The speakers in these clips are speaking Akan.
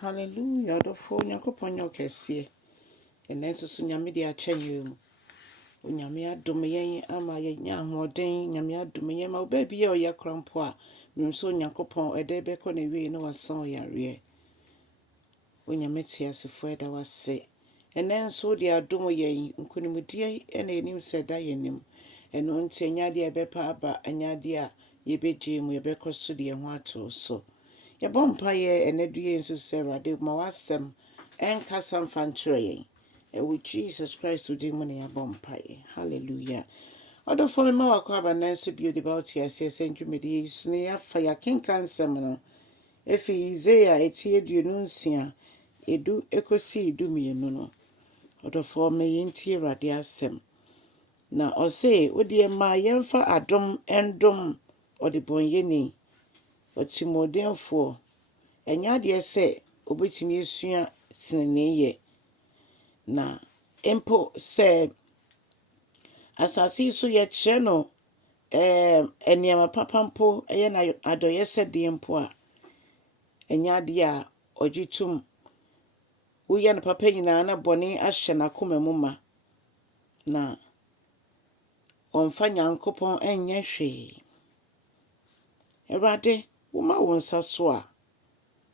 Hallelujah. Adofo Nyankopon nyokese. Enenso so nyame de akyɛ yɛm. Onyame adom yɛn ama yɛnya ahoɔden, nyame adom yɛn ma oba bi yɛ ɔyɛ krampo a, mmso Nyankopon ɛde bɛkɔ na wie na wasan ɔyareɛ. Onyame te asefo ɛda wase. Enenso de adom yɛn nkonimdie ɛna enim sɛ da yɛnim. Ɛno nti enyade ɛbɛpa aba, enyade a yɛbɛgye mu yɛbɛkɔ so de ho ato so. Yɛbɔ mpaeɛ ɛnɛdue nso sɛ Awurade ma wasɛm ɛnkasa mfa nkyerɛ yɛn. Ɛwɔ Jesus Christ din mu na yɛbɔ mpaeɛ. Hallelujah. Ɔdɔfo me ma wakɔ aba nanso bio de ba wote aseɛ sɛ ndwumadi yi so ne yɛafa yɛakenka nsɛm no. Efi Isaiah ɛti 26 edu ekosi 12 no. Ɔdɔfo me yɛntie Awurade asɛm. Na ɔse wodi ma yɛmfa adom endom ɔdebɔnyɛni. Ɔte mɔdenfoɔ. Ɛnyɛ adeɛ sɛ obetumi esua sineneyɛ. Na empo sɛ asase so yɛkyerɛ no eniyama papa mpo ɛyɛ na adɔyɛ sɛ deɛ mpo a ɛnyɛ adeɛ a ɔgyetum. Woyɛ no papa nyinaa na bɔne ahyɛ n'akoma mu ma. Na ɔmfa Nyankopɔn ɛnyɛ hwee. Awurade woma wo nsa so a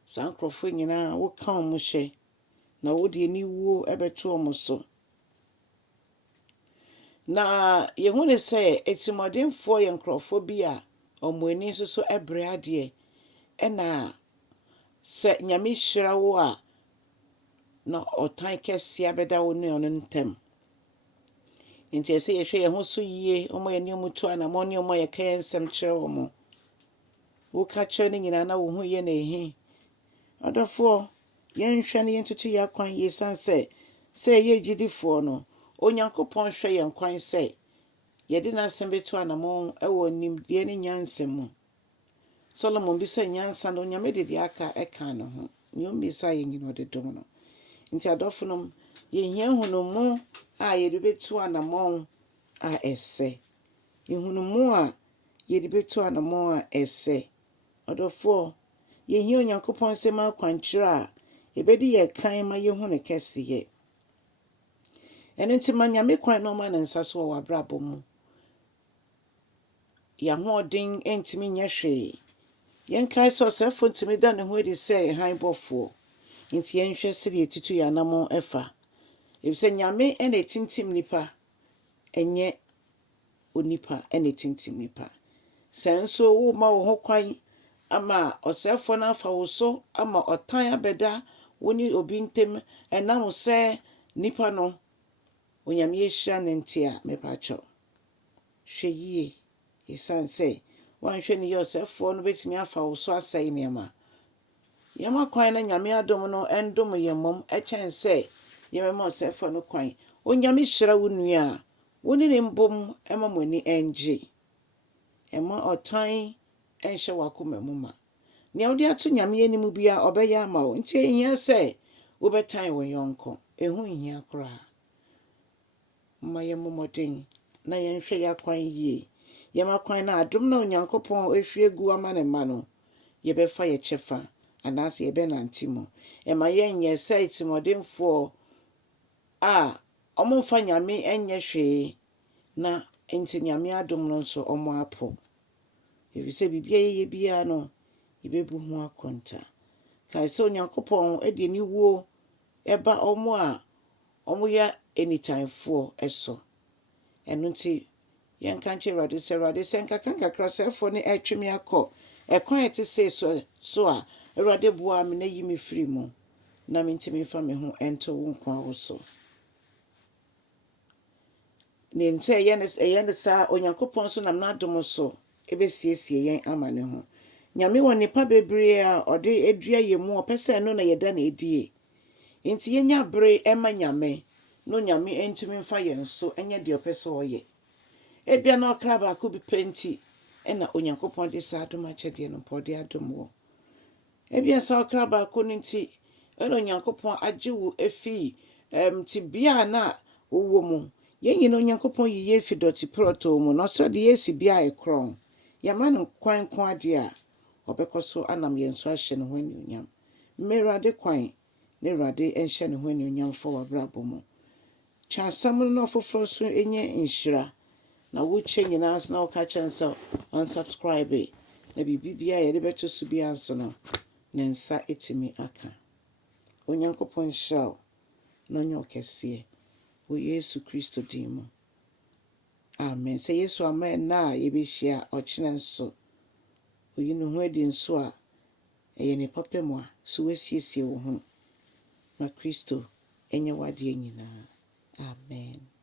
saa nkrɔfo nyinaa woka ɔmo hyɛ na wode aniwuo ɛbɛto ɔmo so. Na yehu ne sɛ etimɔdenfoɔ yɛ nkrɔfo bi a ɔmo ani nso so ɛbrɛ adeɛ ɛna sɛ nyame hyira wo a na ɔtan kɛse abɛda wo ne ɔno ntam. Nti ɛsɛ yɛhwɛ yɛn ho so yie, ɔmo yɛ nneɛma to anamɔ ne ɔmo yɛ ka yɛn nsɛm kyerɛ ɔmo. Woka kyerɛ ne nyinaa na wo ho yɛ na ehi. Ɔdɔfoɔ yɛnhwɛ ne yɛntoto yɛ akwan yie san sɛ yɛ gyidifoɔ no Onyankopɔn hwɛ yɛn kwan sɛ yɛde n'asɛm beto anamɔ ɛwɔ nimdeɛ ne nyansa mu. Solomon bi sɛ nyansa no nyame de deɛ aka ɛka ne ho. Ne ommisa yɛn nyina ɔde dom no. Nti adɔfo no yɛhia hunumu a yɛde beto anamɔ a ɛsɛ. Hunumu a yɛde beto anamɔ a ɛsɛ. Ɔdɔfoɔ yɛhia Onyankopɔn sɛm akwankyerɛ a ebedi yɛ kan ma yehu ne kɛseyɛ. Ɛno nti ma nyame kwan na ɔma ne nsa so wɔ abrabɔ mu. Yɛahoɔden ɛntimi nyɛ hwee. Yɛnkae sɛ ɔsɛefo ntimi da ne ho adi sɛ hann bɔfoɔ. Nti yɛnhwɛ sɛ yɛtutu yɛ anamɔ ɛfa. Efisɛ nyame ɛna etintim nipa, ɛnyɛ onipa ɛna etintim nipa. Sɛ nso wo ma wo ho kwan ama ɔsɛefo na afa wo so ama ɔtan abɛda wo ne obi ntem ɛnam sɛ nipa no onyame ehyira ne nte a mepakyɛw. Hwɛ yie esan sɛ wanhwɛ ne yɛ ɔsɛefo no betumi afa wo so asɛe nneɛma. Yɛma kwan na nyame adom no ɛndom yɛn mom ɛkyɛn sɛ yɛmɛma ɔsɛefo no kwan. Onyame hyira wo nua a wo ne ne mbom ɛma mo ani ɛngye. Ɛma ɔtan ɛnhyɛ w'akoma mu ma. Nea wode ato nyame anim bi a ɔbɛyɛ ama wo. Nti ehia sɛ wobɛtan wo yɔnko. Ehu nhia koraa. Ma yɛ mmɔden na yɛnhwɛ yɛ akwan yie. Yɛma kwan na adom na Onyankopɔn ehwie gu ama ne ma no yɛbɛfa yɛ kyɛfa anaasɛ yɛbɛnante mu. Ɛma yɛnyɛ sɛ etimɔdenfoɔ a ɔmo mfa nyame ɛnyɛ hwee na nti nyame adom no nso ɔmo apo. Efisɛ bibia yɛyɛ bia no yɛbɛbu ho akonta. Kae sɛ Onyankopɔn ɛde aniwuo ɛba ɔmo a ɔmo yɛ enitaefoɔ ɛso. Ɛno nti yɛnka nkyerɛ Awurade sɛ Awurade sɛ nkakra sɛfo ne ɛtwe me akɔ ɛkwan ɛte sɛ so a Awurade boa me na yi me firi mu na mentimi mfa me ho ɛnto wo nkwa wo so. Ne nti ɛyɛ ne saa Onyankopɔn so nam n'adom so ebesiesie yɛn ama ne ho. Nyame wɔ nipa bebree a ɔde edua yɛ mu ɔpɛ sɛ ɛno na yɛda na edie. Nti yɛnya bere ɛma nyame no nyame entumi mfa yɛn so ɛnyɛ deɛ ɔpɛ sɛ ɔyɛ. Ebia na ɔkra baako bi penti ɛna Onyankopɔn de saa adom akyɛdeɛ no pɔde adom wɔ. Ebia sa ɔkra baako no nti ɛna Onyankopɔn agye wo efi tibia na wowɔ mu. Yɛn nyina Onyankopɔn yiye fi dɔte prɔtɔ mu na ɔsɛ de yɛsi bia ɛkrɔn. Yɛma no kwan ade a ɔbɛkɔ so anam yɛn so ahyɛ ne ho anuonyam. Merade kwan ne Awurade enhyɛ ne ho anuonyam fa w'abrabɔ mu. Kyasɛm no foforo so enye nhyira. Na woche nyinaa so na woka kyɛn sɛ unsubscribe na bibibia yɛde bɛto so bia nso no ne nsa etimi aka. Onyankopɔn hyira wo na ɔnyɛ ɔkɛseɛ wɔ Yesu Kristo din mu. Amen. Sɛ Yesu ama na yɛbɛhyia ɔkyena nso oyi ne ho adi nso a ɛyɛ ne papa mu a so wasiesie wo ho na Kristo ɛnyɛ wadeɛ nyinaa. Amen.